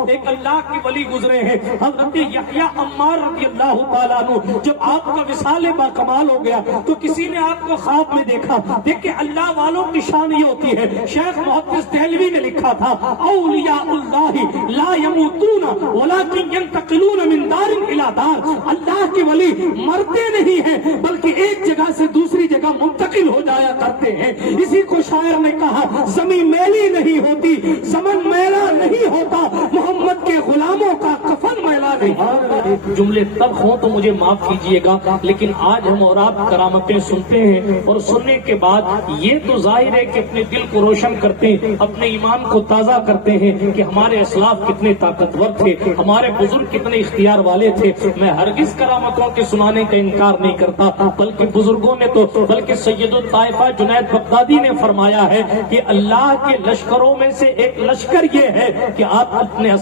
ہوں، ایک اللہ کے ولی گزرے ہیں حضرت یحییٰ عمار رضی اللہ تعالیٰ عنہ، جب آپ کا وصال با کمال ہو گیا تو کسی نے آپ کو خواب میں دیکھا۔ دیکھیں اللہ والوں کی شان یہ ہوتی ہے، شیخ محدث دہلوی نے لکھا تھا اولیاء اللہ لا یموتون ولکن ینتقلون من دار الی دار، اللہ کے ولی مرتے نہیں ہیں بلکہ ایک جگہ سے دوسری جگہ منتقل ہو جایا کرتے ہیں۔ اسی کو شاعر نے کہا زمین میلی نہیں ہوتی، زمن میلا نہیں ہوتا، محمد کے غلاموں کا کفن میلا نہیں۔ جملے تب ہوں تو مجھے معاف کیجئے گا، لیکن آج ہم اور آپ کرامتیں سنتے ہیں اور سننے کے بعد یہ تو ظاہر ہے کہ اپنے دل کو روشن کرتے ہیں، اپنے ایمان کو تازہ کرتے ہیں کہ ہمارے اسلاف کتنے طاقتور تھے، ہمارے بزرگ کتنے اختیار والے تھے۔ میں ہرگز کرامتوں کے سنانے کا انکار نہیں کرتا، بلکہ بزرگوں نے تو بلکہ سید الطائفہ جنید بغدادی نے فرمایا ہے کہ اللہ کے لشکروں میں سے ایک لشکر یہ ہے کہ آپ اپنے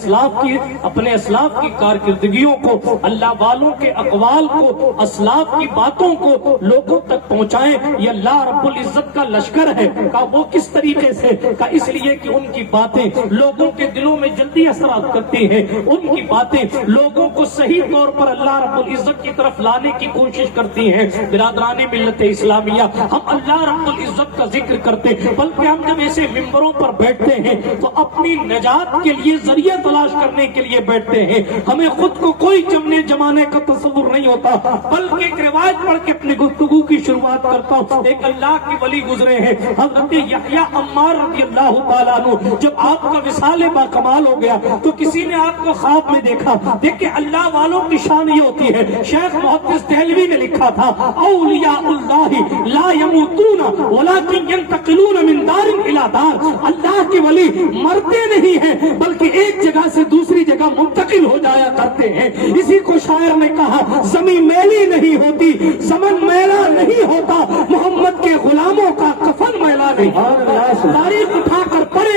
اسلاف کی کارکردگیوں کو، اللہ والوں کے اقوال کو، اسلاف کی باتوں کو لوگوں تک پہنچائیں۔ یہ اللہ رب العزت کا لشکر ہے۔ کہ وہ کس طریقے سے؟ کہ اس لیے کہ ان کی باتیں لوگوں کے دلوں میں جلدی اثرات کرتی ہیں، ان کی باتیں لوگوں کو صحیح طور پر اللہ رب العزت کی طرف لانے کی کوشش کرتی ہیں۔ برادران ملت اسلامیہ، ہم اللہ رب العزت کا ذکر کرتے بلکہ ہم جب ایسے ممبروں پر بیٹھتے ہیں تو اپنی نجات کے لیے ذریعہ تلاش کرنے کے لیے بیٹھتے ہیں، ہمیں خود کو کوئی جمانے کا تصور نہیں ہوتا، بلکہ ایک روایت پڑھ کے اپنی گفتگو کی شروعات کرتا ہوں۔ ایک اللہ کے ولی گزرے ہیں حضرت یحییٰ عمار رضی اللہ تعالیٰ عنہ، جب آپ کا وصال با کمال ہو گیا تو کسی نے آپ کو خواب میں دیکھا۔ دیکھیں اللہ والوں کی شان یہ ہوتی ہے، شیخ محدث دہلوی نے لکھا تھا اولیاء اللہ لا یموتون ولکن ینتقلون من دار الی دار، اللہ کے ولی مرتے نہیں ہیں بلکہ ایک جگہ سے دوسری جگہ منتقل ہو جایا کرتے ہیں۔ اسی کو شاعر نے کہا زمین میلی نہیں ہوتی، زمن میلا نہیں ہوتا، محمد کے غلاموں کا کفن میلا نہیں۔ تاریخ اٹھا کر پڑھے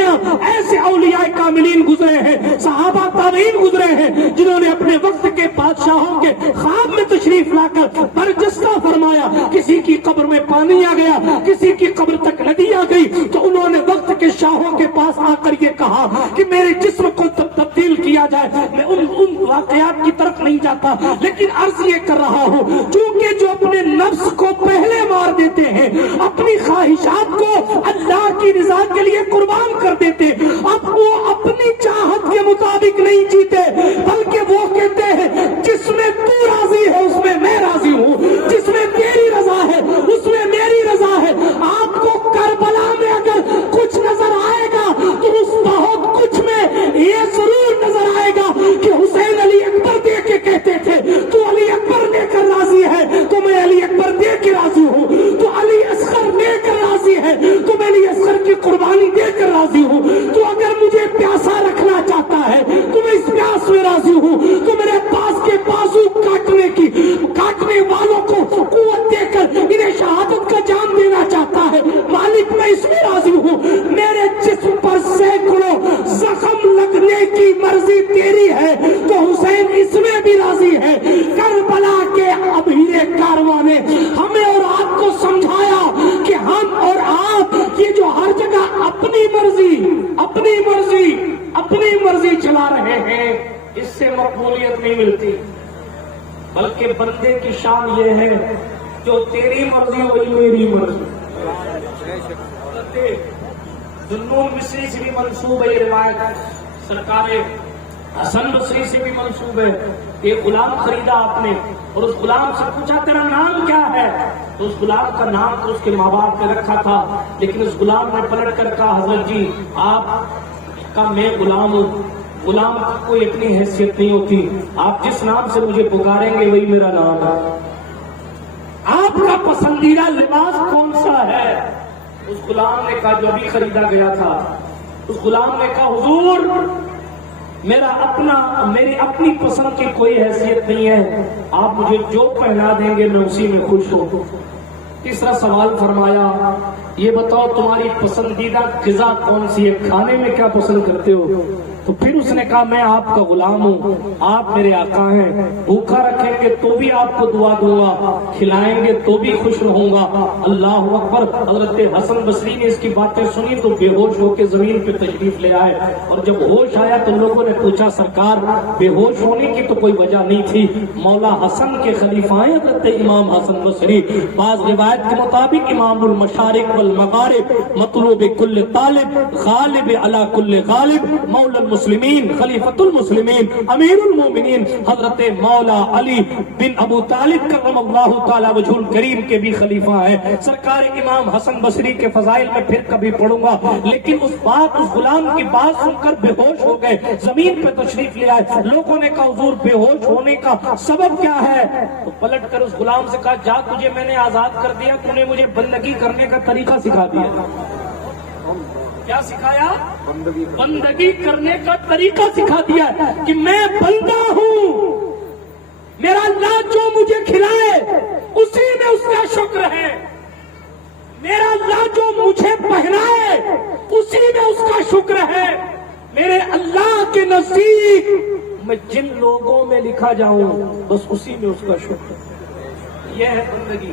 ایسے اولیاء کاملین گزرے ہیں، صحابہ تابعین گزرے ہیں جنہوں نے اپنے وقت کے بادشاہوں کے خواب میں تشریف لا کر برجستہ فرمایا۔ کسی کی قبر میں پانی آ گیا، کسی کی قبر تک ندی آ گئی تو انہوں نے وقت کے شاہوں کے پاس آ کر یہ کہا کہ میرے جسم کو تبدیل کیا جائے۔ میں ان واقعات کی طرف نہیں جاتا، لیکن عرض یہ کر رہا ہوں چونکہ جو اپنے نفس کو پہلے مار دیتے ہیں، اپنی خواہشات کو اللہ کی رضا کے لیے قربان کر دیتے، اب وہ اپنی چاہت کے مطابق نہیں جیتے بلکہ وہ کہتے ہیں جس میں تو راضی ہے اس میں میں راضی ہوں، جس میں تیری رضا ہے اس میں میری رضا ہے۔ آپ کو کربلا میں اگر کچھ نظر آئے گا تو اس بہت کچھ میں یہ ضرور نظر آئے گا کہ حسین علی اکبر دے کے کہتے تھے تو علی اکبر دے کر راضی ہے تو میں علی اکبر دے کے راضی ہوں، تو علی اصغر دے کر راضی ہے تو میں علی اصغر کی قربانی دے کر راضی ہوں، تو اگر مجھے پیاسا رکھنا چاہتا ہے تو میں اس پیاس میں راضی ہوں، تو میرے پاس کے بازو کاٹنے والوں کو قوت دے کر انہیں شہادت کا جام دینا چاہتا ہے، مالک میں اس میں راضی ہوں۔ میرے جسم پر سینکڑوں زخم لگنے کی مرضی تیری ہے تو حسین اس میں بھی راضی ہے۔ کربلا کے ابھیرے کارواں نے ہمیں اور آپ کو سمجھایا کہ ہم اور آپ یہ جو ہر جگہ اپنی مرضی چلا رہے ہیں اس سے مقبولیت نہیں ملتی، بلکہ بندے کی شان یہ ہے جو تیری مرضی وہی میری مرضی۔ ذوالنون مصری سے بھی منسوب ہے یہ روایت، سرکار حسن بصری سے بھی منسوب ہے۔ ایک غلام خریدا آپ نے اور اس غلام سے پوچھا تیرا نام کیا ہے؟ تو اس غلام کا نام تو اس کے ماں باپ نے رکھا تھا، لیکن اس غلام نے پلٹ کر کہا حضرت جی آپ کا میں غلام ہوں، غلام کی کوئی اتنی حیثیت نہیں ہوتی، آپ جس نام سے مجھے پکاریں گے وہی میرا نام ہے۔ آپ کا پسندیدہ لباس کون سا ہے؟ اس غلام نے کہا جو ابھی خریدا گیا تھا۔ اس غلام نے کہا حضور میری اپنی پسند کی کوئی حیثیت نہیں ہے، آپ مجھے جو پہنا دیں گے میں اسی میں خوش ہوں۔ تیسرا سوال فرمایا یہ بتاؤ تمہاری پسندیدہ غذا کون سی ہے، کھانے میں کیا پسند کرتے ہو؟ تو پھر اس نے کہا میں آپ کا غلام ہوں, آپ میرے آقا ہیں, بھوکا رکھیں گے تو بھی آپ کو دعا دوں گا, کھلائیں گے تو بھی خوش رہوں گا. اللہ اکبر. حضرت حسن بصری نے اس کی باتیں سنی تو بے ہوش ہو کے زمین پہ تشریف لے آئے, اور جب ہوش آیا تو لوگوں نے پوچھا سرکار بے ہوش ہونے کی تو کوئی وجہ نہیں تھی, مولا حسن کے خلیفہ ہیں حضرت امام حسن بصری. بعض روایت کے مطابق امام المشارق والمغارب, مطلوب کل طالب, غالب علی کل غالب, مولا المسلمین, خلیفۃ المسلمین, امیر المومنین حضرت مولا علی بن ابو طالب کرم اللہ تعالی وجہ الکریم کے بھی خلیفہ ہیں. سرکار امام حسن بصری کے فضائل میں پھر کبھی پڑھوں گا, لیکن اس غلام کی بات سن کر بے ہوش ہو گئے, زمین پہ تشریف لے آئے. لوگوں نے کہا حضور بے ہوش ہونے کا سبب کیا ہے؟ تو پلٹ کر اس غلام سے کہا جا تجھے میں نے آزاد کر دیا, تو نے مجھے بندگی کرنے کا طریقہ سکھا دیا. کیا سکھایا؟ بندگی کرنے کا طریقہ سکھا دیا کہ میں بندہ ہوں, میرا اللہ جو مجھے کھلائے اسی میں اس کا شکر ہے, میرا اللہ جو مجھے پہنائے اسی میں اس کا شکر ہے. میرے اللہ کے نزدیک میں جن لوگوں میں لکھا جاؤں بس اسی میں اس کا شکر. یہ ہے بندگی.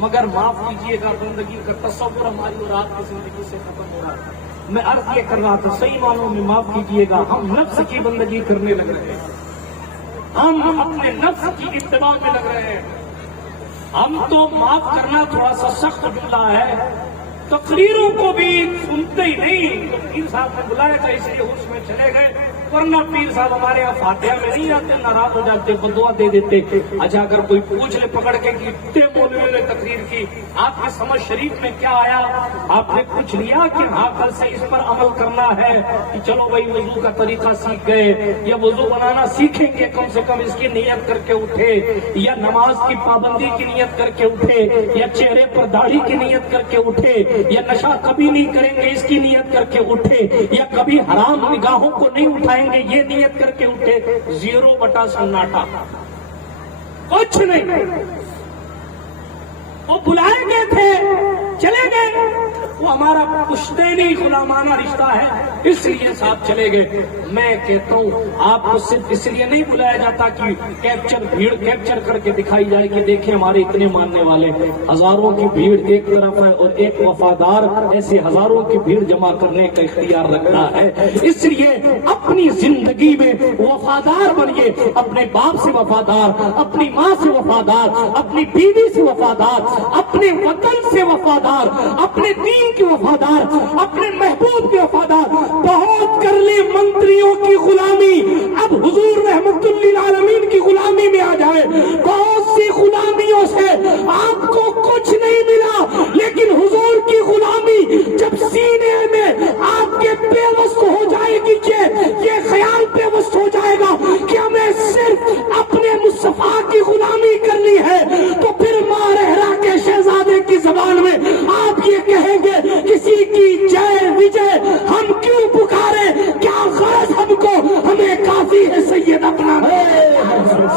مگر معاف کیجیے گا, بندگی کا تصور ہماری اور آپ کی زندگی سے ختم ہو رہا ہے. میں عرض یہ کر رہا تھا, صحیح معنوں میں معاف کیجیے گا, ہم نفس کی بندگی کرنے لگ رہے ہیں, ہم اپنے نفس کی اتباع میں لگ رہے ہیں. ہم تو معاف کرنا تھوڑا سا سخت جملہ ہے, تقریروں کو بھی سنتے ہی نہیں. تو پیر صاحب نے بلایا تھا اس لیے اس میں چلے گئے, ورنہ پیر صاحب ہمارے یہاں فاتحہ میں نہیں آتے, ناراض ہو جاتے, بدعا دے دیتے. اچھا اگر کوئی پوچھ لے پکڑ کے کہ اتنے مولویوں نے تقریر کی, آپ کے سمجھ شریف میں کیا آیا؟ آپ نے پوچھ لیا کہ ہاں کل سے اس پر عمل کرنا ہے, کہ چلو بھائی وضو کا طریقہ سیکھ گئے, یا وضو بنانا سیکھیں گے, کم سے کم اس کی نیت کر کے اٹھے, یا نماز کی پابندی کی نیت کر کے اٹھے, یا چہرے پر داڑھی کی نیت کر کے اٹھے, یا نشہ کبھی نہیں کریں گے اس کی نیت کر کے اٹھے, یا کبھی حرام نگاہوں کو نہیں اٹھائیں گے یہ نیت کر کے اٹھے. 0 سناٹا, کچھ نہیں. وہ بلائے گئے تھے, چلے گئے. وہ ہمارا پشتینی غلامانہ رشتہ ہے, اس لیے ساتھ چلے گئے. میں کہتا ہوں آپ کو صرف اس لیے نہیں بلایا جاتا کہ بھیڑ کیپچر کر کے دکھائی جائے کہ دیکھیں ہمارے اتنے ماننے والے. ہزاروں کی بھیڑ ایک طرف ہے اور ایک وفادار ایسے ہزاروں کی بھیڑ جمع کرنے کا اختیار رکھتا ہے. اس لیے اپنی زندگی میں وفادار بنیے, اپنے باپ سے وفادار, اپنی ماں سے وفادار, اپنی بیوی سے وفادار, اپنے وطن سے وفادار, اپنے دین کی وفادار, اپنے محبوب کی وفادار. بہت کر لی منتریوں کی غلامی, اب حضور رحمت للعالمین کی غلامی میں آ جائے. بہت سی غلامیوں سے آپ کو کچھ نہیں ملا, لیکن حضور کی غلامی جب سینے میں آپ کے پیوست ہو جائے گی, یہ خیال پیوست ہو جائے گا کہ ہمیں صرف اپنے مصطفیٰ کی غلامی کرنی ہے, تو پھر ماں رہرا کے شہزادے کی زبان میں آپ یہ کہیں گے کسی کی جے وجے ہم کیوں پکارے, کیا غرض ہم کو, ہمیں کافی ہے سید اپنا.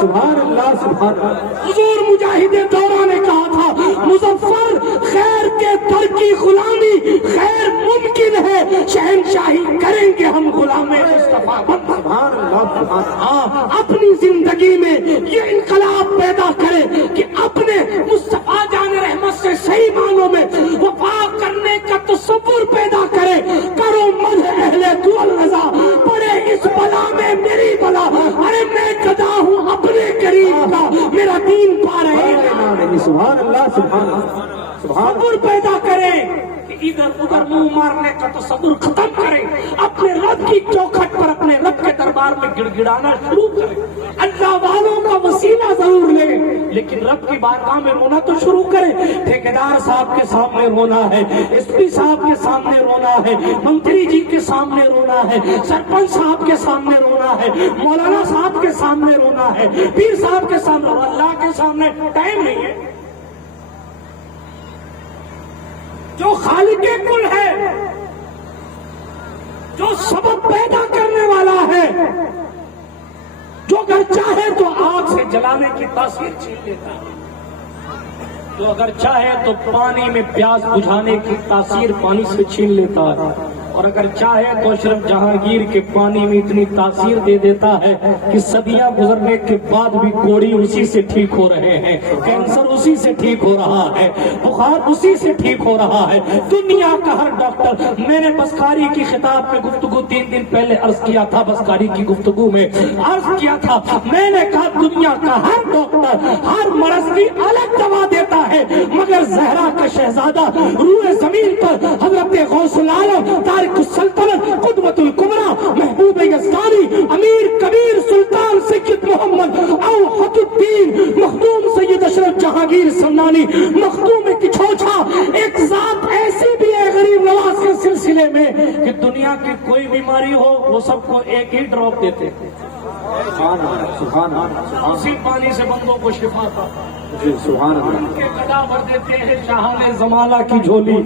سبحان اللہ, سبحان اللہ. حضور مجاہد دورہ نے کہا تھا مظفر خیر کے در کی غلامی خیر ممکن ہے, شہنشاہی کریں گے ہم غلام مصطفیٰ. سبحان اللہ, سبحان اللہ. اپنی زندگی میں یہ انقلاب پیدا کرے کہ اپنے مصطفیٰ جان رحمت سے صحیح معنوں میں وفا کرنے کا تصور پیدا کرے. کرو مدح اہل دول رضا, پڑے اس بلا میں میری بلا, ارے میں گدا ہوں اپنے قریب کا, میرا دین پا رہے ہیں. سبحان اللہ, سبحان اللہ. تصور پیدا کرے کہ ادھر ادھر منہ مارنے کا تصور ختم کرے, اپنے رب کی چوکھٹ پر اپنے رب کے دربار میں گڑ گڑانا شروع کرے. اللہ والوں کا وسیلہ ضرور لے, لیکن رب کی بارگاہ میں رونا تو شروع کرے. ٹھیکیدار صاحب کے سامنے رونا ہے, ایس پی صاحب کے سامنے رونا ہے, منتری جی کے سامنے رونا ہے, سرپنچ صاحب کے سامنے رونا ہے, مولانا صاحب کے سامنے رونا ہے, پیر صاحب کے سامنے. اللہ کے سامنے ٹائم نہیں ہے. جو خالق کل ہے, جو سبب پیدا کرنے والا ہے, جو اگر چاہے تو آگ سے جلانے کی تاثیر چھین لیتا ہے, جو اگر چاہے تو پانی میں پیاس بجھانے کی تاثیر پانی سے چھین لیتا ہے, اور اگر چاہے تو اشرف جہانگیر کے پانی میں اتنی تاثیر دے دیتا ہے کہ صدیاں گزرنے کے بعد بھی کوڑی اسی سے ٹھیک ہو رہے ہیں، کینسر اسی سے ٹھیک ہو رہا ہے، بخار اسی سے ٹھیک ہو رہا ہے۔ دنیا کا ہر ڈاکٹر، میں نے بسکاری کی خطاب پہ گفتگو 3 دن پہلے عرض کیا تھا، بسکاری کی گفتگو میں عرض کیا تھا، میں نے کہا دنیا کا ہر ڈاکٹر ہر مرض کی الگ دوا دیتا ہے، مگر زہرا کا شہزادہ روح زمین پر حضرت غوث العالم تارک السلطنت قدوۃ الکبریٰ محبوب یزدانی امیر کبیر سلطان سید محمد اوحد الدین مخدوم سید اشرف جہانگیر سمنانی مخدوم کی چھوچا، ایک ذات ایسی بھی ہے غریب نواز کے سلسلے میں کہ دنیا کی کوئی بیماری ہو وہ سب کو ایک ہی ڈراپ دیتے ہیں، اسی پانی سے بندوں کو شفا تھا، سبحان اللہ کے گدا بھر دیتے ہیں شاہان زمانہ کی جھولی،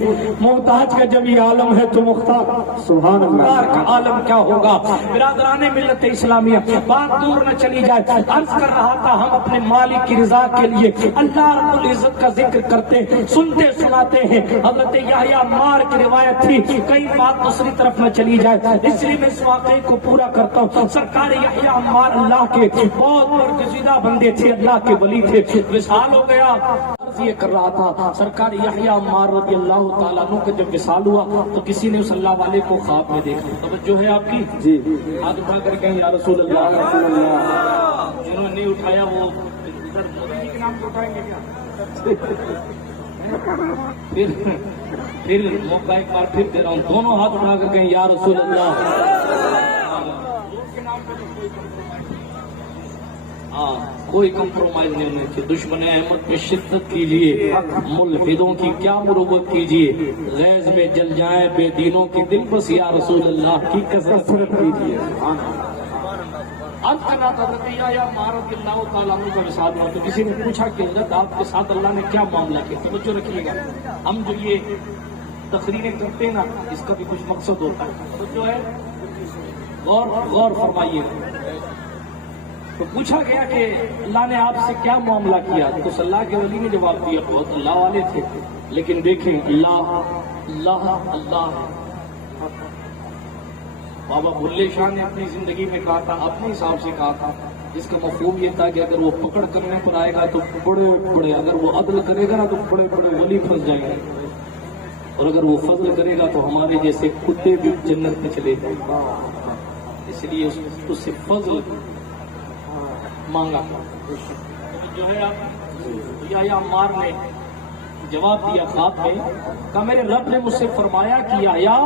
محتاج کا جب یہ عالم ہے تو مختار، سبحان اللہ کا عالم کیا ہوگا۔ برادران ملت اسلامیہ، بات دور نہ چلی جائے، عرض کر رہا تھا ہم اپنے مالک کی رضا کے لیے اللہ رب العزت کا ذکر کرتے سنتے سناتے ہیں۔ حضرت یحییٰ عمار کی روایت تھی، کئی بات دوسری طرف نہ چلی جائے اس لیے میں اس واقعے کو پورا کرتا ہوں۔ سرکار یحییٰ عمار اللہ کے بہت برگزیدہ بندے تھے، اللہ کے ولی تھے، وصال ہو گیا۔ عرض یہ کر رہا تھا سرکار یحییٰ عمار رضی اللہ تعالیٰ عنہ کا جب وصال ہوا تو کسی نے اس اللہ والے کو خواب میں دیکھا، توجہ ہے آپ کی جی، ہاتھ اٹھا کر کہیں یا رسول اللہ، جنہوں نے نہیں اٹھایا وہ مودی کے نام سے اٹھائیں گے کیا؟ پھر موقع ایک بار پھر دے رہا ہوں، دونوں ہاتھ اٹھا کر کہیں یا رسول اللہ۔ کوئی کمپرومائز نہیں ہونے چاہیے، دشمن احمد پہ شدت کیجیے، ملحدوں کی کیا مروت کیجیے، غیظ میں جل جائیں بے دینوں کے دل، بس یا رسول اللہ کی کثرت کیجیے۔ اب حضرت یحییٰ عمار رضی اللہ تعالیٰ عنہ کا وصال ہوا تو کسی نے پوچھا کہ حضرت آپ کے ساتھ اللہ نے کیا معاملہ کیا؟ توجہ رکھیے گا، ہم جو یہ تقریریں کرتے ہیں نا اس کا بھی کچھ مقصد ہوتا ہے، تو جو ہے غور فرمائیے۔ تو پوچھا گیا کہ اللہ نے آپ سے کیا معاملہ کیا؟ تو اللہ کے ولی نے جواب دیا، بہت اللہ والے تھے لیکن دیکھیں اللہ اللہ اللہ۔ بابا بھلے شاہ نے اپنی زندگی میں کہا تھا، اپنے حساب سے کہا تھا، جس کا مفہوم یہ تھا کہ اگر وہ پکڑ کرنے پر آئے گا تو بڑے اگر وہ عدل کرے گا نا تو بڑے ولی پھنس جائیں گے، اور اگر وہ فضل کرے گا تو ہمارے جیسے کتے بھی جنت میں چلے جائیں گے، اس لیے اس سے فضل مانگا۔ جو ہے آپ یحییٰ عمار نے جواب دیا خواب میں، کہا میرے رب نے مجھ سے فرمایا کہ یحییٰ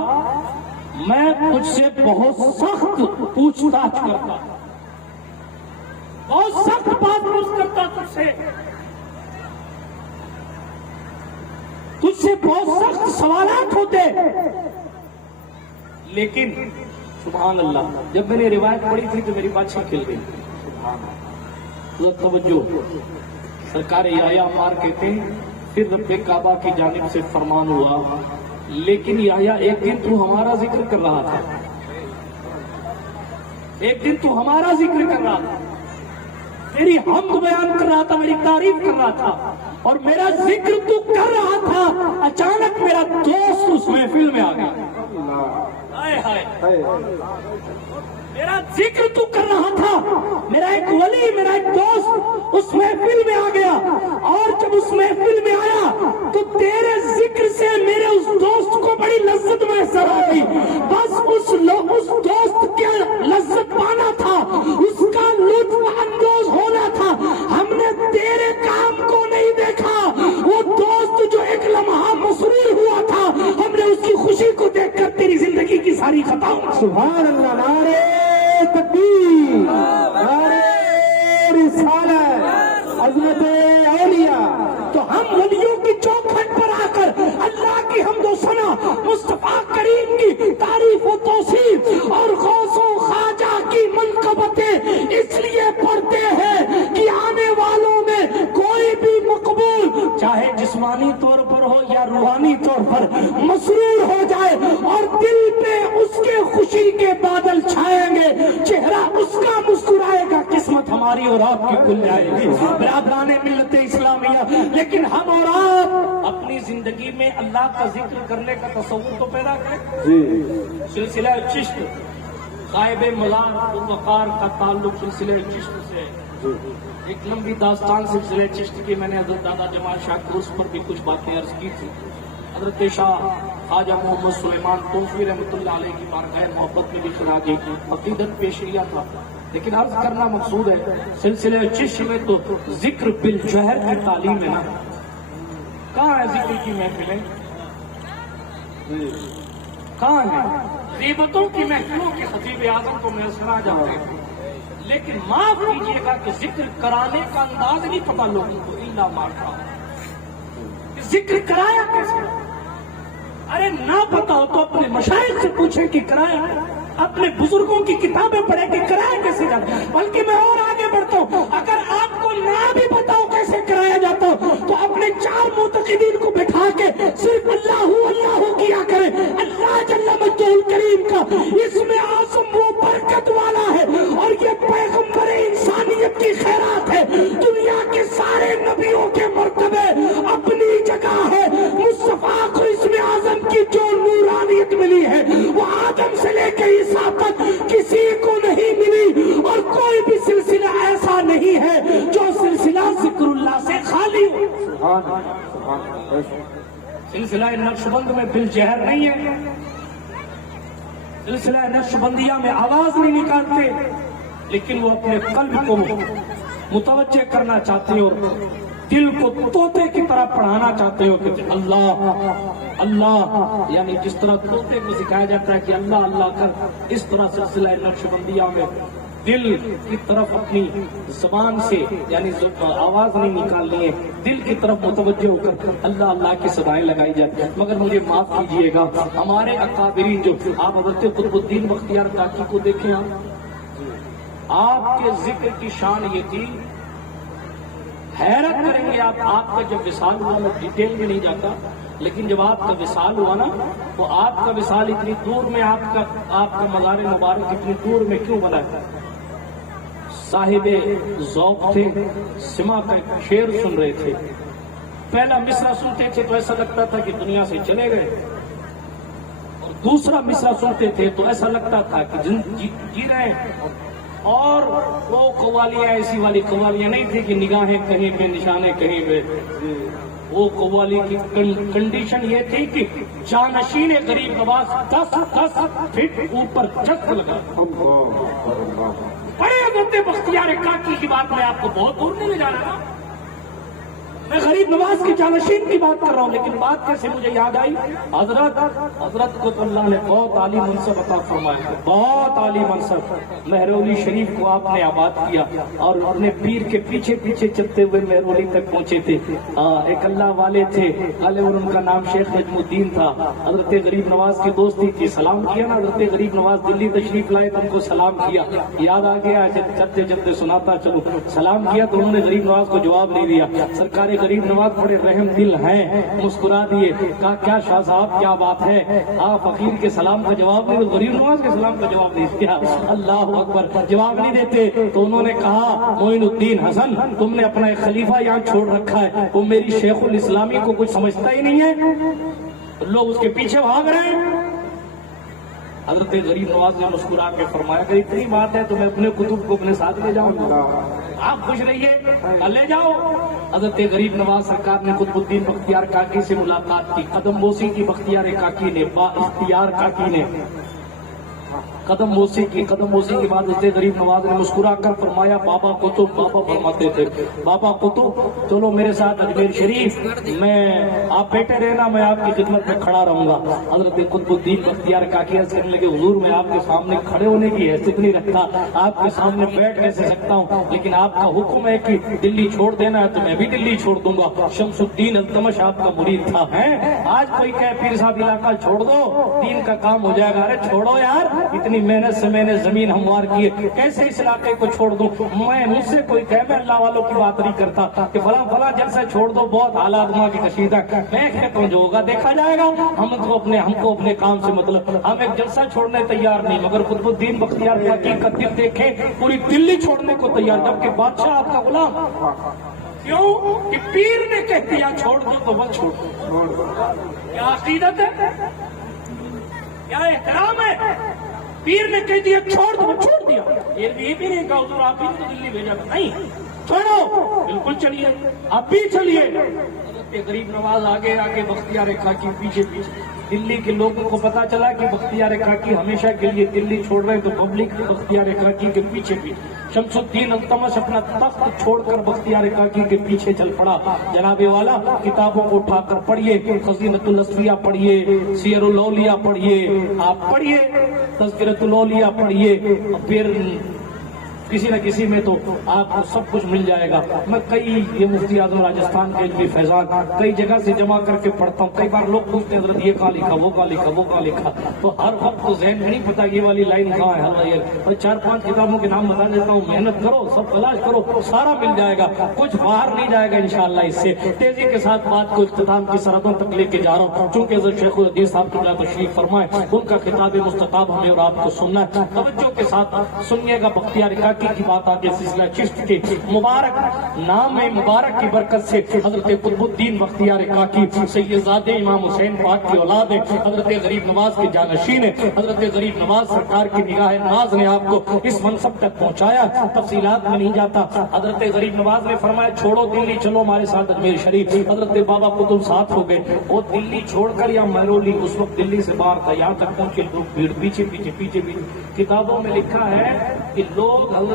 میں تجھ سے بہت سخت پوچھ تاچھ کرتا، بہت سخت بات پوچھ کرتا، تجھ سے بہت سخت سوالات ہوتے، لیکن سبحان اللہ جب میں نے روایت پڑھی تھی تو میری بادشاہ کھل گئی۔ توجہ، سرکار یحییٰ عمار کہتے ہیں پھر رب کعبہ کی جانب سے فرمان ہوا، لیکن یحییٰ ایک دن تو ہمارا ذکر کر رہا تھا، ایک دن تو ہمارا ذکر کر رہا تھا، تیری حمد بیان کر رہا تھا، میری تعریف کر رہا تھا، اور میرا ذکر تو کر رہا تھا، اچانک میرا دوست اس محفل میں آ گیا، میرا ذکر تو کر رہا تھا، میرا ایک ولی، میرا ایک دوست اس محفل میں آ گیا، اور جب اس محفل میں آیا تو تیرے ذکر سے میرے اس دوست کو بڑی لذت میسر آ گئی، بس اس دوست کے لذت پانا تھا، اس کا لطف اندوز ہونا تھا، ہم نے تیرے کام کو نہیں دیکھا، وہ دوست جو ایک لمحہ مسرور ہوا تھا، ہم نے اس کی خوشی کو دیکھ کر تیری زندگی کی ساری خطاؤں۔ سبحان اللہ، نعرہ تکبیر، نعرہ رسالت، عظمت اولیاء۔ تو ہم ولیوں کی چوکھٹ پر آ کر اللہ کی حمد و ثنا، مصطفیٰ کریم کی تعریف و توصیف اور غوث و خواجہ کی منقبتیں اس لیے پڑھتے ہیں کہ آنے والوں میں کوئی بھی مقبول چاہے جسمانی طور پر ہو یا روحانی طور پر مسرور ہو جائے، اور دل پہ اس کے خوشی کے بادل چھائیں گے، چہرہ اس کا مسکرائے گا، قسمت ہماری اور آپ کی کھل جائے گی۔ برادران ملت اسلام اسلامیہ، لیکن ہم اور آپ اپنی زندگی میں اللہ کا ذکر کرنے کا تصور تو پیدا کریں۔ سلسلہ چشت غائب مزار وقار کا تعلق سلسلہ چشت سے ہے۔ ایک لمبی داستان سلسلہ چشت کی میں نے حضرت دادا جمال شاہ کو اس پر بھی کچھ باتیں عرض کی تھی۔ حضرت شاہ خواجہ محمد سلیمان توفی رحمۃ اللہ علیہ کی بارگاہ محبت میں بھی خراج عقیدت پیش کیا تھا، لیکن عرض کرنا مقصود ہے سلسلہ چشت میں تو ذکر بالجہر کی تعلیم ہے نا، کہاں ہے ذکر کی محفلیں؟ کہاں ہے؟ غیبتوں کی محفلوں کے خطیب اعظم کو میں سنا جاتے ہیں، لیکن معاف کیجیے گا کہ ذکر کرانے کا انداز نہیں پتا لوگوں کو، الا مارکا ذکر کرایا کیسے؟ ارے نہ پتا ہو تو اپنے مشائخ سے پوچھیں کہ کرایا، اپنے بزرگوں کی کتابیں پڑھیں کہ کرایا کیسے جاتا۔ بلکہ میں اور آگے بڑھتا ہوں، اگر آپ کو نہ بھی پتا ہو کیسے کرایا جاتا ہو تو اپنے چار معتقدین کو بٹھا کے صرف اللہ اللہ کیا کریں۔ اللہ جل مجدہ الکریم کا اسم اعظم وہ برکت والا ہے اور یہ پیغمبر انسانیت کی خیرات ہے۔ دنیا کے سارے نبیوں کے مرتبے اپنی جگہ ہے، مصطفیٰ کو اسم اعظم کی جو نورانیت ملی ہے وہ آدم سے لے کے عیسیٰ تک کسی کو نہیں ملی، اور کوئی بھی سلسلہ ایسا نہیں ہے جو سلسلہ ذکر اللہ سے خالی ہو۔ سلسلہ نقشبند میں بالجہر نہیں ہے، سلسلہ نقشبندیہ میں آواز نہیں نکالتے، لیکن وہ اپنے قلب کو متوجہ کرنا چاہتے ہیں اور دل کو طوطے کی طرح پڑھانا چاہتے ہو کہ اللہ اللہ، یعنی جس طرح طوطے کو سکھایا جاتا ہے کہ اللہ اللہ کر، اس طرح سلسلہ نقشبندیہ میں دل کی طرف اپنی زبان سے یعنی آواز نہیں نکالنی ہے، دل کی طرف متوجہ ہو کر اللہ اللہ کی صدائیں لگائی جاتی ہیں۔ مگر مجھے معاف کیجیے گا، ہمارے اکابرین جو آپ حضرت قطب الدین بختیار کاکی کو دیکھیں، آپ کے ذکر کی شان یہ تھی، حیرت کریں گے آپ کا جب وصال ہوا، میں ڈیٹیل میں نہیں جاتا، لیکن جب آپ کا وصال ہوا نا تو آپ کا وصال اتنی دور میں، آپ کا مزار مبارک اتنی دور میں کیوں بنا ہے؟ صاحب ذوق تھے، سما کا شعر سن رہے تھے، پہلا مصرع سنتے تھے تو ایسا لگتا تھا کہ دنیا سے چلے گئے، اور دوسرا مصرع سنتے تھے تو ایسا لگتا تھا کہ جی رہے ہیں۔ اور وہ قوالیاں ایسی والی قوالیاں نہیں تھی کہ نگاہیں کہیں پہ نشانے کہیں پہ، وہ قوالی کی کنڈیشن یہ تھی کہ جانشین غریب نواز 10 فٹ اوپر جھک لگا۔ بڑے حضرت بختیار کاکی کی بات میں آپ کو بہت دور نہیں لے جا رہا، میں غریب نواز کی جانشین کی بات کر رہا ہوں، لیکن بات کیسے مجھے یاد آئی؟ حضرت کو اللہ نے بہت عالی منصب عطا فرمایا، بہت عالی منصب۔ مہرولی شریف کو آپ نے آباد کیا اور اپنے پیر کے پیچھے پیچھے چلتے ہوئے مہرولی تک پہنچے تھے۔ ایک اللہ والے تھے، ان کا نام شیخ نجم الدین تھا، حضرت غریب نواز کی دوستی تھی، سلام کیا نا، حضرت غریب نواز دلی تشریف لائے تو ان کو سلام کیا، یاد آ گیا، چلتے چلتے سناتا چلو، سلام کیا تو انہوں نے غریب نواز کو جواب نہیں دیا۔ سرکار غریب نواز بڑے رحم دل ہیں، مسکرا دیے، کہا کیا شاہ صاحب کیا بات ہے، آپ فقیر کے سلام کا جواب نہیں، غریب نواز کے سلام کا جواب نہیں دیا۔ اللہ اکبر، جواب نہیں دیتے تو انہوں نے کہا معین الدین حسن تم نے اپنا ایک خلیفہ یہاں چھوڑ رکھا ہے، وہ میری شیخ الاسلامی کو کچھ سمجھتا ہی نہیں ہے، لوگ اس کے پیچھے بھاگ رہے ہیں۔ حضرت غریب نواز نے مسکرا کے فرمایا کہ اتنی بات ہے تو میں اپنے کتب کو اپنے ساتھ لے جاؤں گا، آپ خوش رہیے، لے جاؤ۔ حضرت غریب نواز سرکار نے قطب الدین بختیار کاکی سے ملاقات کی، قدم بوسی کی بختیار کاکی نے، با اختیار کاکی نے قدم بوسی کی بعد حضرت غریب نواز نے مسکرا کر فرمایا بابا قطب، بابا فرماتے تھے بابا قطب چلو میرے ساتھ اجمیر شریف، میں آپ بیٹھے رہنا، میں آپ کی خدمت میں کھڑا رہوں گا۔ حضرت قطب الدین بختیار کاکی عرض کرنے لگے حضور میں آپ کے سامنے کھڑے ہونے کی حیثیت نہیں رکھتا، آپ کے سامنے بیٹھ کیسے سکتا ہوں، لیکن آپ کا حکم ہے کہ دلی چھوڑ دینا ہے تو میں بھی دلی چھوڑ دوں گا۔ شمس الدین التمش آپ کا مرید تھا، آج کوئی کہے پیر صاحب علاقہ چھوڑ دو دین کا کام ہو جائے گا، ارے چھوڑو یار، اتنی محنت سے میں نے زمین ہموار کی ہے، کیسے اس علاقے کو چھوڑ دوں؟ مجھ سے کوئی کہے، میں اللہ والوں کی بات نہیں کرتا کہ فلاں جلسہ چھوڑ دو، بہت حالات ماں کی کشیدہ، میں کہتا ہوں جو ہوگا دیکھا جائے گا، ہم کو اپنے کام سے مطلب، ہم ایک جلسہ چھوڑنے تیار نہیں، مگر قطب الدین بختیار کاکی کا دل دیکھے، پوری دلی چھوڑنے کو تیار، جبکہ بادشاہ آپ کا غلام، کیوں کہ پیر نے کہہ دیا چھوڑ دو تو بس چھوڑ دو. کیا عقیدت ہے، کیا احترام ہے. پیر نے کہہ دیا چھوڑ دو، چھوڑ دیا. یہ بھی نہیں کہا حضور آپ ہی تو دلی بھیجا، نہیں چھوڑو، بالکل چلیے اب بھی چلیے. غریب نواز آگے آگے بختیار خاکی پیچھے پیچھے. دلی کے لوگوں کو پتا چلا کہ بختیار خاکی ہمیشہ کے لیے دلی چھوڑ رہے تو پبلک بختیار خاکی کے پیچھے پیچھے. شمس الدین التمش اپنا تخت چھوڑ کر بختیار خاکی کے پیچھے چل پڑا. جناب والا کتابوں کو اٹھا کر پڑھیے، خزینۃ الاصفیاء پڑھیے، سیر الاولیاء پڑھیے، آپ پڑھیے تذکرۃ الاولیاء پڑھیے، پھر کسی نہ کسی میں تو آپ کو سب کچھ مل جائے گا. میں کئی یہ مفتی اعظم راجستھان کے بھی فیضان کئی جگہ سے جمع کر کے پڑھتا ہوں. کئی بار لوگ پوچھتے ہیں حضرت یہ کہاں لکھا، وہ کہاں لکھا، وہ کہاں لکھا، تو ہر وقت تو ذہن میں نہیں پتا یہ والی لائن کہاں ہے. اللہ 4-5 کتابوں کے نام بتا دیتا ہوں، محنت کرو، سب تلاش کرو، سارا مل جائے گا، کچھ باہر نہیں جائے گا انشاءاللہ. اس سے تیزی کے ساتھ بات کو اختتام کی سرحدوں تک لے کے جا رہا ہوں. چونکہ حضرت شیخ الحدیث صاحب قبلہ تشریف فرمائے، ان کا خطاب مستطاب ہمیں اور آپ کو سننا ہے. توجہ کے ساتھ سنیے گا. بختیار خاکی کی بات آگے سلسلہ چشت کے مبارک نام مبارک کی برکت سے حضرت قطب الدین بختیار خاکی سیدزادے امام حسین پاک کی اولاد ہے، حضرت غریب نواز کے جانشین ہے. حضرت غریب نواز سرکار کی نگاہ ناز نے آپ کو اس منصب تک پہنچایا. تفصیلات میں نہیں جاتا. حضرت غریب نواز نے فرمایا چھوڑو دلی، چلو ہمارے ساتھ اجمیر شریف. حضرت بابا قطب ساتھ ہو گئے. وہ دلی چھوڑ کر یا مہرولی اس وقت دلی سے باہر تھا، یہاں تک پہنچے لوگ بھیڑ پیچھے پیچھے پیچھے پیچھے. کتابوں میں لکھا ہے کہ لوگ حضرت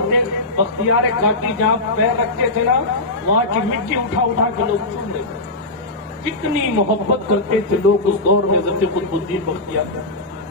بختیار خاکی جہاں پیر رکھتے تھے نا، وہاں کی مٹی اٹھا اٹھا کے لوگ چون لیتے. کتنی محبت کرتے تھے لوگ اس دور میں حضرت قطب الدین بختیار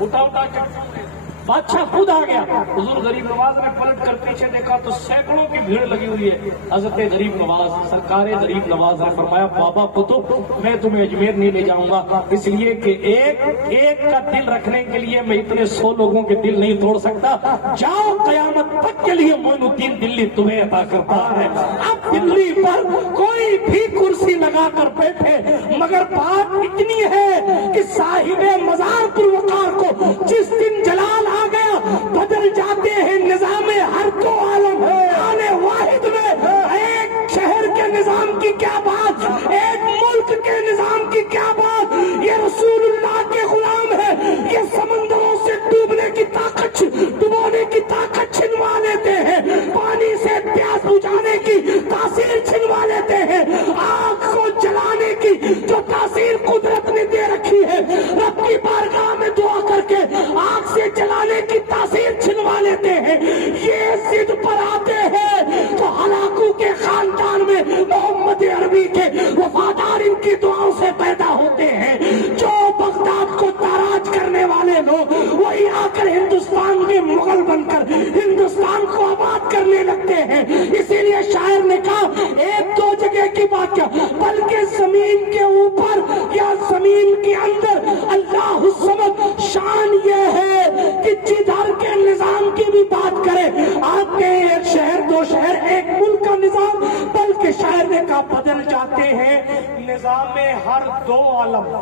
اٹھا اٹھا کے چون لیتے. بادشاہ خود آ گیا. حضور غریب نواز نے پلٹ کر پیچھے دیکھا تو سینکڑوں کی بھیڑ لگی ہوئی ہے. حضرت غریب نواز سرکار غریب نواز نے فرمایا بابا قطب میں تمہیں اجمیر نہیں لے جاؤں گا، اس لیے کہ ایک کا دل رکھنے کے لیے میں اتنے 100 لوگوں کے دل نہیں توڑ سکتا. جاؤ قیامت تک کے لیے معین الدین دلی تمہیں عطا کرتا ہے. اب دلی پر کوئی بھی کرسی لگا کر بیٹھے، مگر بات اتنی ہے کہ صاحب مزار پروقار کو جس دن جلال آ گیا بدل جاتے ہیں نظام ہر دو عالم ہے. آنے واحد میں ایک شہر کے نظام کی کیا بات، ایک ملک کے نظام کی کیا بات. یہ رسول اللہ کے غلام ہے. یہ سمندروں سے ڈوبنے کی طاقت، ڈبونے کی طاقت چھنوا لیتے ہیں، پانی سے پیاس بجھانے کی تاثیر چھنوا لیتے ہیں، آگ کو جلانے کی جو تاثیر قدرت نے دے رکھی ہے رب کی بارگاہ میں دعا کر کے آگ سے جلانے کی تاثیر چھنوا لیتے ہیں. یہ ضد پر آتے ہیں تو ہلاکو کے خاندان میں محمد عربی کے وفادار ان کی دعاؤں سے پیدا ہوتے ہیں. جو بغداد کو تاراج کرنے والے لوگ وہی آ کر ہندوستان کے مغل بن کر ہندوستان کو آباد کرنے لگتے ہیں. اسی لیے شاعر نے کہا 1-2 جگہ کی بات کیا، بلکہ زمین کے اوپر یا زمین کے اندر اللہ الصمد. شان یہ ہے کہ جدھر کے نظام کی بھی بات کرے آپ کے ایک شہر 2 شہر ایک ملک کا نظام، بلکہ شاعر نے کہا بدل جاتے ہیں نظام ہر 2 عالم.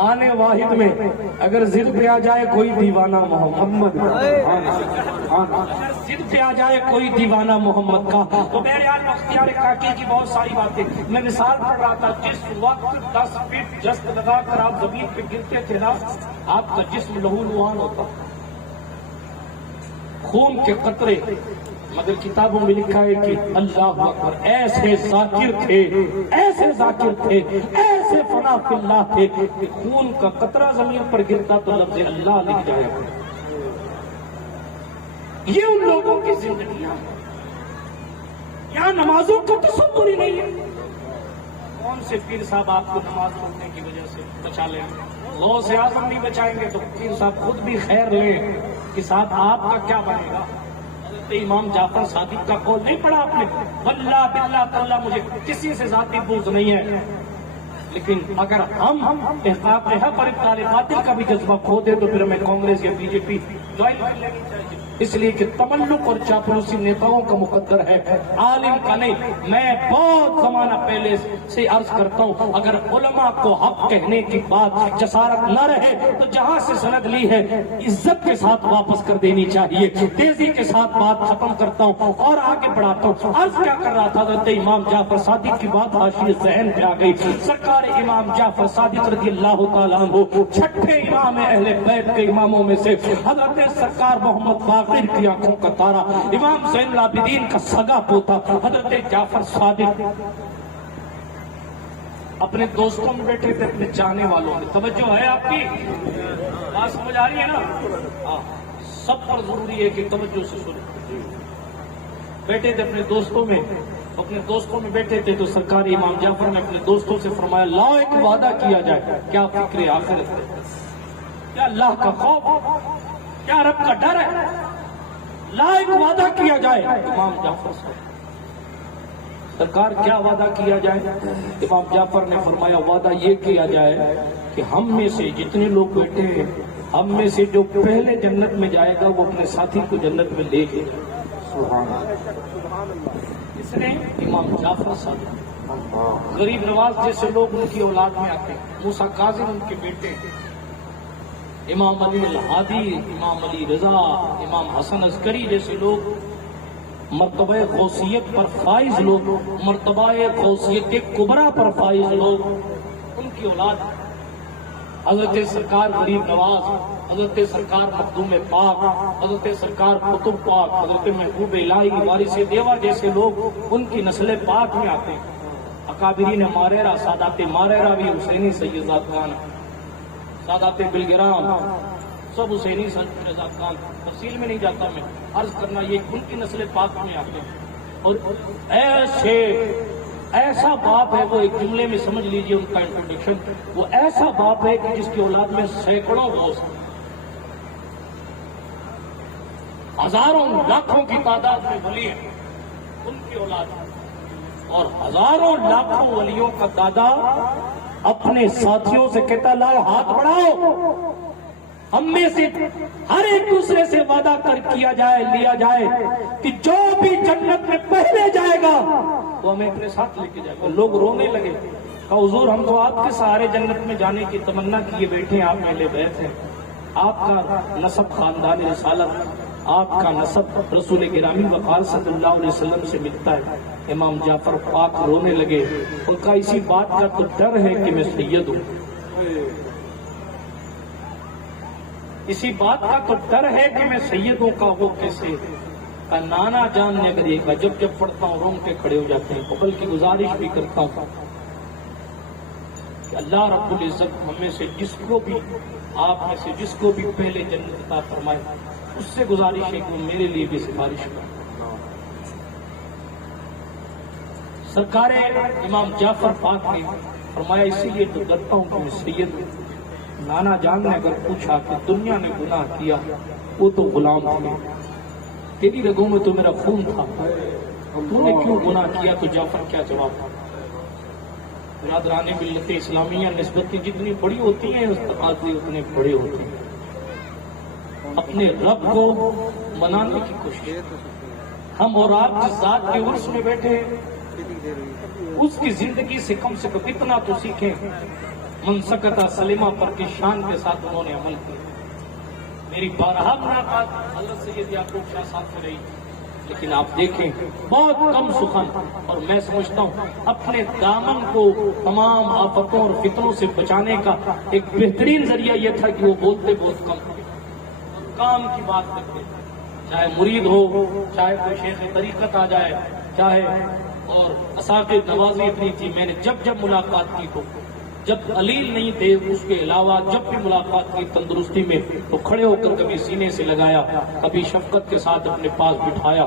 آنے واحد میں اگر ضد پہ آ جائے کوئی دیوانہ محمد، ضد پہ آ جائے کوئی دیوانہ محمد کا. تو میرے یار بختیار خاکی کی بہت ساری باتیں میں مثال پڑھ رہا تھا. جس وقت 10 فٹ جست لگا کر آپ زمین پہ گرتے تھے نا، آپ کا جسم لہو لہان ہوتا، خون کے قطرے. مگر کتابوں میں لکھا ہے کہ اللہ اکبر ایسے ذاکر تھے، ایسے ذاکر تھے، ایسے فنا فی اللہ تھے کہ خون کا قطرہ زمین پر گرتا تو لفظ اللہ لکھ جائے. یہ ان لوگوں کی زندگیاں ہیں. یہاں نمازوں کا تصور ہی نہیں ہے. کون سے پیر صاحب آپ کو نماز پڑھنے کی وجہ سے بچا لیں گے؟ غوث اعظم نہیں بچائیں گے تو پیر صاحب خود بھی خیر لیں کہ ساتھ آپ کا کیا بنے گا. امام جعفر صادق کا قول نہیں پڑھا آپ نے؟ واللہ باللہ تعالیٰ مجھے کسی سے ذاتی بغض نہیں ہے، لیکن اگر ہم احقاق حق اور ابطال باطل کا بھی جذبہ کھو دے تو پھر ہمیں کانگریس یا BJP جوائن کر لینی چاہیے. اس لیے کہ تملق اور چاپلوسی نیتاؤں کا مقدر ہے، عالم کا نہیں۔ میں بہت زمانہ پہلے سے عرض کرتا ہوں، اگر علماء کو حق کہنے کی بات جسارت نہ رہے تو جہاں سے سند لی ہے عزت کے ساتھ واپس کر دینی چاہیے۔ تیزی کے ساتھ بات ختم کرتا ہوں اور آگے بڑھاتا ہوں۔ عرض کیا کر رہا تھا، حضرت امام جعفر صادق کی بات حاشیے ذہن پہ آ گئی۔ سرکار امام جعفر صادق رضی اللہ تعالیٰ عنہ چھٹے امام اہل بیت کے اماموں میں سے، حضرت سرکار محمد باقر کی آنکھوں کا تارا، امام زین العابدین کا سگا پوتا حضرت جعفر صادق اپنے دوستوں میں بیٹھے تھے، اپنے چاہنے والوں میں۔ توجہ ہے آپ کی بات سمجھ آ رہی ہے نا؟ سب پر ضروری ہے کہ توجہ سے سنیں۔ بیٹھے تھے اپنے دوستوں میں بیٹھے تھے تو سرکار امام جعفر نے اپنے دوستوں سے فرمایا، لاؤ ایک وعدہ کیا جائے۔ کیا فکر آخرت ہے؟ کیا اللہ کا خوف؟ کیا رب کا ڈر ہے؟ لا ایک وعدہ کیا جائے۔ امام جعفر سے سرکار کیا وعدہ کیا جائے؟ امام جعفر نے فرمایا، وعدہ یہ کیا جائے کہ ہم میں سے جتنے لوگ بیٹھے ہیں، ہم میں سے جو پہلے جنت میں جائے گا وہ اپنے ساتھی کو جنت میں لے کے جائے۔ اس نے امام جعفر صادق، غریب نواز جیسے لوگ ان کی اولاد میں آتے ہیں، موسیٰ کاظم ان کے بیٹے، امام علی الہادی، امام علی رضا، امام حسن عسکری جیسے لوگ، مرتبہ غوثیت پر فائز لوگ، مرتبہ غوثیت کبریٰ پر فائز لوگ، ان کی اولاد، حضرت سرکار غریب نواز، حضرت سرکار مخدوم پاک، حضرت سرکار قطب پاک، حضرت محبوب الہی، وارث دیوا جیسے لوگ ان کی نسل پاک میں آتے ہیں۔ اکابرین ماریرہ، سادات ماریرہ بھی حسینی سیدات خان، سادات بلگرام سب حسینی سیدات خان، تفصیل میں نہیں جاتا میں، عرض کرنا یہ ان کی نسل پاک میں آتے ہیں۔ اور ایسا باپ ہے، وہ ایک جملے میں سمجھ لیجئے ان کا انٹروڈکشن، وہ ایسا باپ ہے کہ جس کی اولاد میں سینکڑوں غوث ہیں، ہزاروں لاکھوں کی تعداد میں ولی ہیں ان کی اولاد، اور ہزاروں لاکھوں ولیوں کا دادا اپنے ساتھیوں سے کہتا، لاؤ ہاتھ بڑھاؤ، ہم میں سے ہر ایک دوسرے سے وعدہ کیا جائے، لیا جائے کہ جو بھی جنت میں پہلے جائے گا وہ ہمیں اپنے ساتھ لے کے جائے گا۔ لوگ رونے لگے، کہا حضور ہم تو آپ کے سہارے جنت میں جانے کی تمنا کیے بیٹھے ہیں، آپ اہل بیت ہیں، آپ کا نسب خاندان رسالت، آپ کا نسب رسول گرامی وقار صلی اللہ علیہ وسلم سے ملتا ہے۔ امام جعفر پاک رونے لگے، ان کا اسی بات کا تو ڈر ہے کہ میں سید ہوں، اسی بات کا تو ڈر ہے کہ میں سیدوں کا وہ کیسے کا نانا جان نے اگر ایک جب پڑھتا ہوں روم کے کھڑے ہو جاتے ہیں۔ بلکہ گزارش بھی کرتا ہوں کہ اللہ رب العزت ہم میں سے جس کو بھی، آپ میں سے جس کو بھی پہلے جنت عطا فرمائے، اس سے گزارش ہے کہ وہ میرے لیے بھی سفارش کرے۔ سرکار امام جعفر پاک نے فرمایا، اسی لیے تو ڈرتا ہوں کہ میں سید ہوں۔ نانا جان نے اگر پوچھا کہ دنیا نے گناہ کیا، وہ تو غلام تھے، تیری رگوں میں تو میرا خون تھا، تو نے کیوں گناہ کیا؟ تو جعفر کیا جواب تھا؟ برادران ملت اسلامیہ نسبتیں جتنی بڑی ہوتی ہیں تقاضے اتنے بڑے ہوتے ہیں۔ اپنے رب کو منانے کی کوشش، ہم اور آپ جس ذات کے عرص میں بیٹھے اس کی زندگی سے کم اتنا تو سیکھیں۔ منسکتہ سلیمہ پر کی شان کے ساتھ انہوں نے عمل کیا۔ میری بارہا ملاقات حضرت سید یعقوب شاہ صاحب سے رہی، لیکن آپ دیکھیں بہت کم سخن، اور میں سمجھتا ہوں اپنے دامن کو تمام آفتوں اور فتنوں سے بچانے کا ایک بہترین ذریعہ یہ تھا کہ وہ بولتے بہت کم، کام کی بات کرتے، چاہے مرید ہو، چاہے کوئی شیخ طریقت آ جائے، چاہے، اور اساتذہ نوازی اتنی تھی۔ میں نے جب ملاقات کی تو جب علیل نہیں تھے، اس کے علاوہ جب بھی ملاقات کی تندرستی میں تو کھڑے ہو کر کبھی سینے سے لگایا، کبھی شفقت کے ساتھ اپنے پاس بٹھایا۔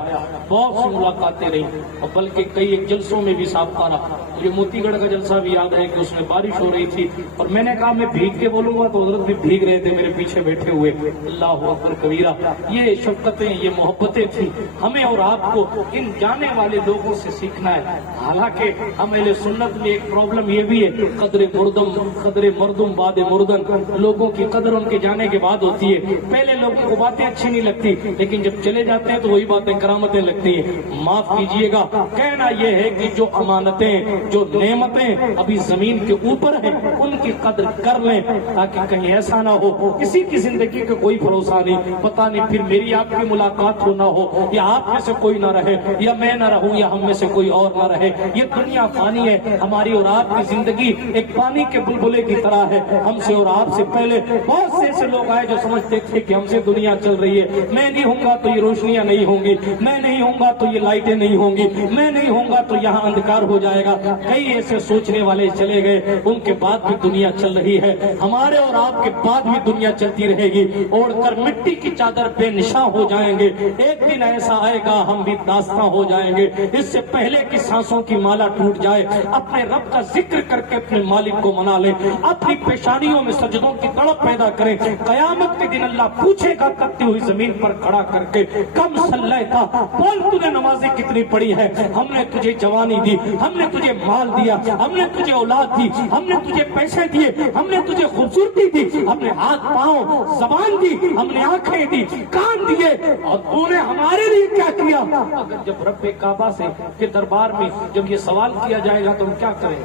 بہت سی ملاقاتیں رہی، اور بلکہ کئی ایک جلسوں میں بھی صاحب آ رہا۔ مجھے موتی گڑھ کا جلسہ بھی یاد ہے کہ اس میں بارش ہو رہی تھی، اور میں نے کہا میں بھیگ کے بولوں گا، تو حضرت بھی بھیگ رہے تھے میرے پیچھے بیٹھے ہوئے۔ اللہ اکبر کبیرہ، یہ شفقتیں، یہ محبتیں تھیں۔ ہمیں اور آپ کو ان جانے والے لوگوں سے سیکھنا ہے۔ حالانکہ ہم اہل سنت میں ایک پرابلم یہ بھی ہے، قدر مرد مردم قدر مردم بعد مردن، لوگوں کی قدر ان کے جانے کے بعد ہوتی ہے. پہلے لوگوں کو باتیں اچھی نہیں لگتی لیکن جب چلے جاتے ہیں تو وہی باتیں کرامتیں لگتی ہیں. معاف کیجئے گا، کہنا یہ ہے کہ جو امانتیں جو نعمتیں ابھی زمین کے اوپر ہیں ان کی قدر کر لیں تاکہ کہیں ایسا نہ ہو کسی کی زندگی کا کوئی بھروسہ نہیں، پتہ نہیں پھر میری آپ کی ملاقات ہو نہ ہو، یا آپ میں سے کوئی نہ رہے یا میں نہ رہوں یا ہم میں سے کوئی اور نہ رہے. یہ دنیا فانی ہے، ہماری اور آپ کی زندگی ایک پانی کے بلبلے کی طرح ہے. ہم سے اور آپ سے پہلے بہت سے ایسے لوگ آئے جو سمجھتے تھے کہ ہم سے دنیا چل رہی ہے، میں نہیں ہوں گا تو یہ روشنیاں نہیں ہوں گی، میں نہیں ہوں گا تو یہ لائٹیں نہیں ہوں گی، میں نہیں ہوں گا تو یہاں اندھکار ہو جائے گا. کئی ایسے سوچنے والے چلے گئے، ان کے بعد بھی دنیا چل رہی ہے. ہمارے اور آپ کے بعد بھی دنیا چلتی رہے گی. اوڑھ کر مٹی کی چادر بے نشاں ہو جائیں گے. ایک دن ایسا آئے گا ہم بھی داستاں ہو جائیں گے. اس سے پہلے کہ سانسوں کی مالا ٹوٹ جائے اپنے رب کا ذکر کر کے اپنے مالک کو منا لیں، اپنی پیشانیوں میں سجدوں کی تڑپ پیدا کریں. قیامت کے دن اللہ پوچھے گا تپتی ہوئی زمین پر کھڑا کر کے کم صلیتا، بول تو نے نمازیں کتنی پڑھی ہے؟ ہم نے تجھے جوانی دی، ہم نے تجھے مال دیا، ہم نے تجھے اولاد دی، ہم نے تجھے پیسے دیے، ہم نے تجھے خوبصورتی دی، ہم نے ہاتھ پاؤں زبان دی، ہم نے آنکھیں دی، کان دیے، اور تو نے ہمارے لیے کیا کیا؟ اگر جب رب کعبہ سے کے دربار میں جب یہ سوال کیا جائے گا تو ہم کیا کریں؟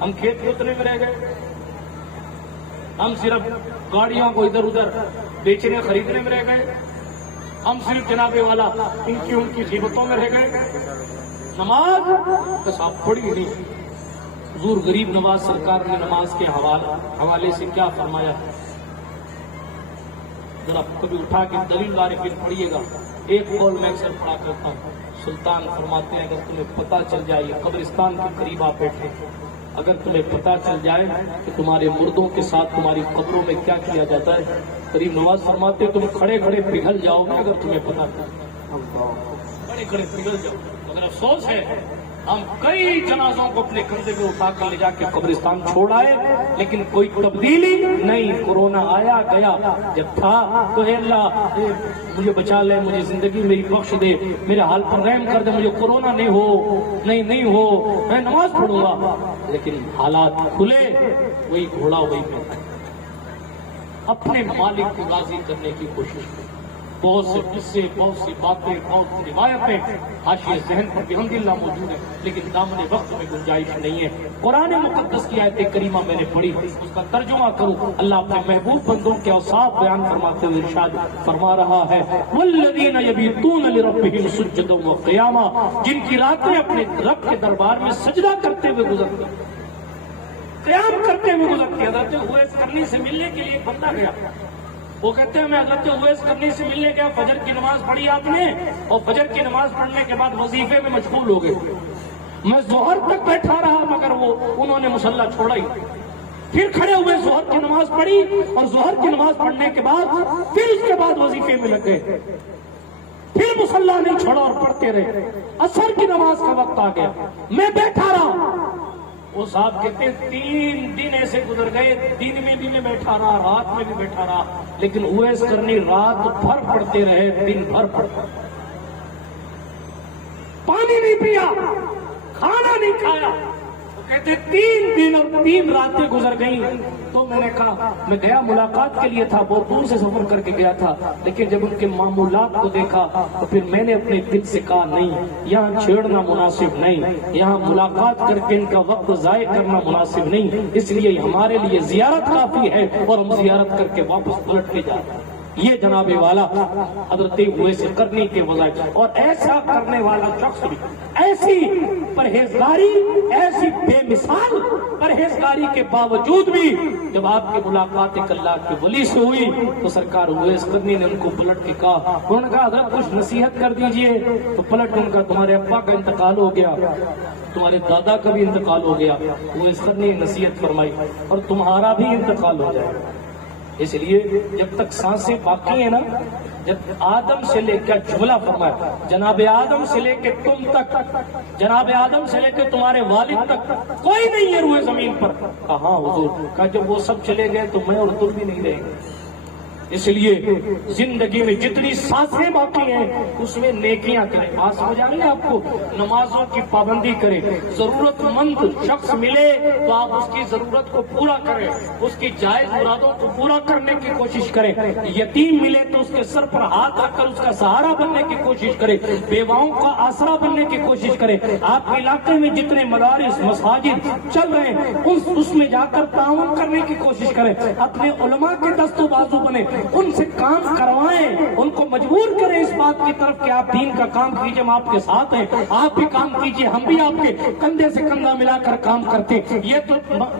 ہم کھیت کھوتنے میں رہ گئے، ہم صرف گاڑیوں کو ادھر ادھر بیچنے خریدنے میں رہ گئے، ہم صرف جناب والا ان کی غیبتوں میں رہ گئے. نماز بس آپ پڑھی نہیں. حضور غریب نواز سرکار نے نماز کے حوالے سے کیا فرمایا؟ ذرا کبھی اٹھا کے دلیل عارفین پڑھیے گا. ایک قول میں اکثر پڑھا کرتا ہوں. سلطان فرماتے ہیں اگر تمہیں پتہ چل جائے قبرستان کے قریب آپ بیٹھے، اگر تمہیں پتہ چل جائے کہ تمہارے مردوں کے ساتھ تمہاری قبروں میں کیا کیا جاتا ہے، غریب نواز فرماتے تم کھڑے کھڑے پگھل جاؤ گے. اگر تمہیں پتہ کھڑے کھڑے پگھل جاؤ. مگر افسوس ہے ہم کئی جنازوں کو اپنے کندھے پہ اٹھا کر لے جا کے قبرستان چھوڑ آئے لیکن کوئی تبدیلی نہیں. کورونا آیا گیا، جب تھا تو اے اللہ مجھے بچا لے، مجھے زندگی میری بخش دے، میرے حال پر رحم کر دے، مجھے کورونا نہیں ہو، نہیں ہو، میں نماز پڑھوں گا. لیکن حالات کھلے، وہی گھوڑا وہی پہ اپنے مالک کو راضی کرنے کی کوشش کی. بہت سے قصے، بہت سی باتیں، بہت سی روایتیں حاشیے ذہن پر بحمداللہ موجود ہیں لیکن دامن وقت میں گنجائش نہیں ہے. قرآن مقدس کی آیت کریمہ میں نے پڑھی، اس کا ترجمہ کروں. اللہ اپنے محبوب بندوں کے اوصاف بیان فرماتے ہوئے ارشاد فرما رہا ہے والذین یبیتون لربہم سجدا وقیاما، جن کی راتیں اپنے رب کے دربار میں سجدہ کرتے ہوئے گزرتی، قیام کرتے ہوئے گزرتی. حضرت اویس کرنی سے ملنے کے لیے ایک بندہ گیا، وہ کہتے ہیں میں حضرت اویس کرنی سے ملنے گیا، فجر کی نماز پڑھی آپ نے اور فجر کی نماز پڑھنے کے بعد وظیفے میں مشغول ہو گئے، میں ظہر تک بیٹھا رہا مگر انہوں نے مصلی چھوڑا ہی. پھر کھڑے ہوئے ظہر کی نماز پڑھی اور ظہر کی نماز پڑھنے کے بعد پھر اس کے بعد وظیفے میں لگ گئے، پھر مصلی نہیں چھوڑا اور پڑھتے رہے. عصر کی نماز کا وقت آ گیا، میں بیٹھا رہا. وہ صاحب کہتے ہیں 3 دن ایسے گزر گئے، دن میں بھی میں بیٹھا رہا، رات میں بھی بیٹھا رہا، لیکن اویس کرنی رات بھر پڑھتے رہے، دن بھر پڑھتے، پانی نہیں پیا، کھانا نہیں کھایا. کہتے 3 دن اور 3 راتیں گزر گئیں. تو میں نے کہا میں گیا ملاقات کے لیے تھا، بہت دور سے سفر کر کے گیا تھا، لیکن جب ان کے معمولات کو دیکھا تو پھر میں نے اپنے دل سے کہا نہیں، یہاں چھیڑنا مناسب نہیں، یہاں ملاقات کر کے ان کا وقت ضائع کرنا مناسب نہیں، اس لیے ہمارے لیے زیارت کافی ہے اور ہم زیارت کر کے واپس پلٹ کے جاتے ہیں. یہ جناب والا حضرت اویس کرنی کے وظائف. اور ایسا کرنے والا شخص بھی، ایسی پرہیزگاری، ایسی بے مثال پرہیزگاری کے باوجود بھی جب آپ کی ملاقات ایک اللہ کے ولی سے ہوئی تو سرکار اویس کرنی نے ان کو پلٹ کے کہا، انہوں نے کہا حضرت کچھ نصیحت کر دیجئے. تو پلٹ ان کا تمہارے ابا کا انتقال ہو گیا، تمہارے دادا کا بھی انتقال ہو گیا. اویس کرنی نے نصیحت فرمائی اور تمہارا بھی انتقال ہو جائے گا. اس لیے جب تک سانسیں باقی ہیں نا، جب آدم سے لے کر جملہ فرمایا، جناب آدم سے لے کے تم تک، جناب آدم سے لے کے تمہارے والد تک کوئی نہیں ہے روئے زمین پر. کہاں حضور؟ کہا جب وہ سب چلے گئے تو میں اور تم بھی نہیں رہیں گے. اس لیے زندگی میں جتنی سانسیں باقی ہیں اس میں نیکیاں کریں. آس ہو جائے آپ کو نمازوں کی پابندی کریں. ضرورت مند شخص ملے تو آپ اس کی ضرورت کو پورا کریں, اس کی جائز مرادوں کو پورا کرنے کی کوشش کریں. یتیم ملے تو اس کے سر پر ہاتھ رکھ کر اس کا سہارا بننے کی کوشش کریں. بیواؤں کا آسرا بننے کی کوشش کریں. آپ کے علاقے میں جتنے مدارس مساجد چل رہے ہیں اس میں جا کر تعاون کرنے کی کوشش کریں. اپنے علماء کے دست و بازو بنے, ان سے کام کروائیں, ان کو مجبور کریں اس بات کی طرف کہ آپ دین کا کام کیجئے, ہم آپ کے ساتھ ہیں, آپ بھی کام کیجئے, ہم بھی آپ کے کندھے سے کندھا ملا کر کام کرتے. یہ تو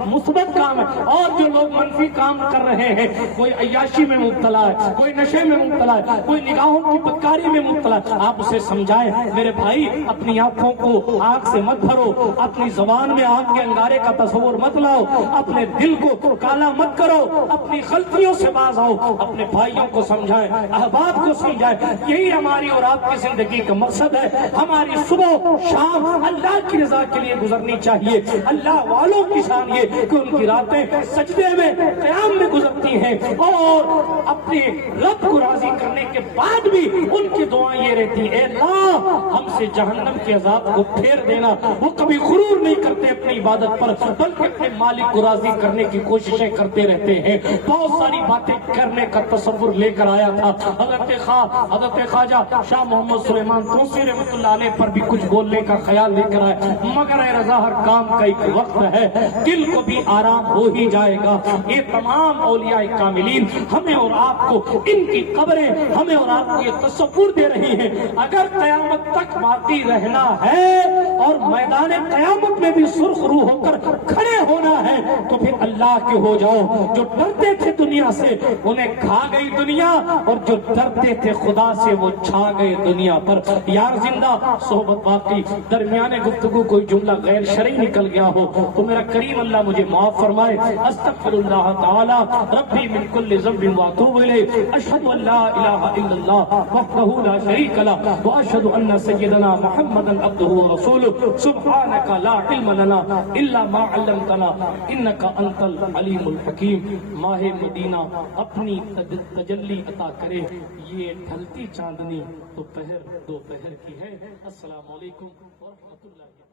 مثبت کام ہے. اور جو لوگ منفی کام کر رہے ہیں, کوئی عیاشی میں مبتلا ہے, کوئی نشے میں مبتلا ہے, کوئی نگاہوں کی بدکاری میں مبتلا ہے, آپ اسے سمجھائیں میرے بھائی اپنی آنکھوں کو آگ سے مت بھرو, اپنی زبان میں آگ کے انگارے کا تصور مت لاؤ, اپنے دل کو کالا مت کرو, اپنی غلطیوں سے باز آؤ, اپنے بھائیوں کو سمجھائیں, احباب کو سمجھائیں. یہی ہماری اور آپ کی زندگی کا مقصد ہے. ہماری صبح شام اللہ کی رضا کے لیے گزرنی چاہیے. اللہ والوں کی شان یہ کہ ان کی راتیں سجدے میں قیام میں گزرتی ہیں اور اپنے رب کو راضی کرنے کے بعد بھی ان کی دعائیں یہ رہتی ہیں, اے اللہ ہم سے جہنم کے عذاب کو پھیر دینا. وہ کبھی غرور نہیں کرتے اپنی عبادت پر, بلکہ اپنے مالک کو راضی کرنے کی کوششیں کرتے رہتے ہیں. بہت ساری باتیں کرنے کا تصور لے کر آیا تھا حضرت خواجہ شاہ محمد سلیمان توسی رحمۃ اللہ علیہ پر بھی کچھ بولنے کا خیال لے کر آئے, مگر اے رضا ہر کام کا ایک وقت ہے, دل کو بھی آرام ہو ہی جائے گا. یہ تمام اولیاء کاملین ہمیں اور آپ کو ان کی قبریں ہمیں اور آپ کو یہ تصور دے رہی ہیں. اگر قیامت تک باقی رہنا ہے اور میدان قیامت میں بھی سرخ روح ہو کر کھڑے ہونا ہے تو پھر اللہ کے ہو جاؤ. جو ڈرتے تھے دنیا سے انہیں کھا گئی دنیا, اور جو ڈرتے تھے خدا سے وہ چھا گئے دنیا پر. یار زندہ صحبت باقی, درمیان گفتگو کوئی جملہ غیر شرعی نکل گیا ہو تو میرا کریم اللہ مجھے معاف فرمائے. استغفر اللہ تعالی ربی من کل ذنب واتوب الیہ. اشہد ان لا الہ الا اللہ وحدہ لا شریک لہ واشہد ان سیدنا محمدا عبدہ ورسولہ. سبحانک لا علم لنا الا ما علمتنا انک انت العلیم الحکیم. ماہ مدینہ اپنی تجلی عطا کرے. یہ ڈھلتی چاندنی دوپہر کی ہے. السلام علیکم ورحمۃ اللہ.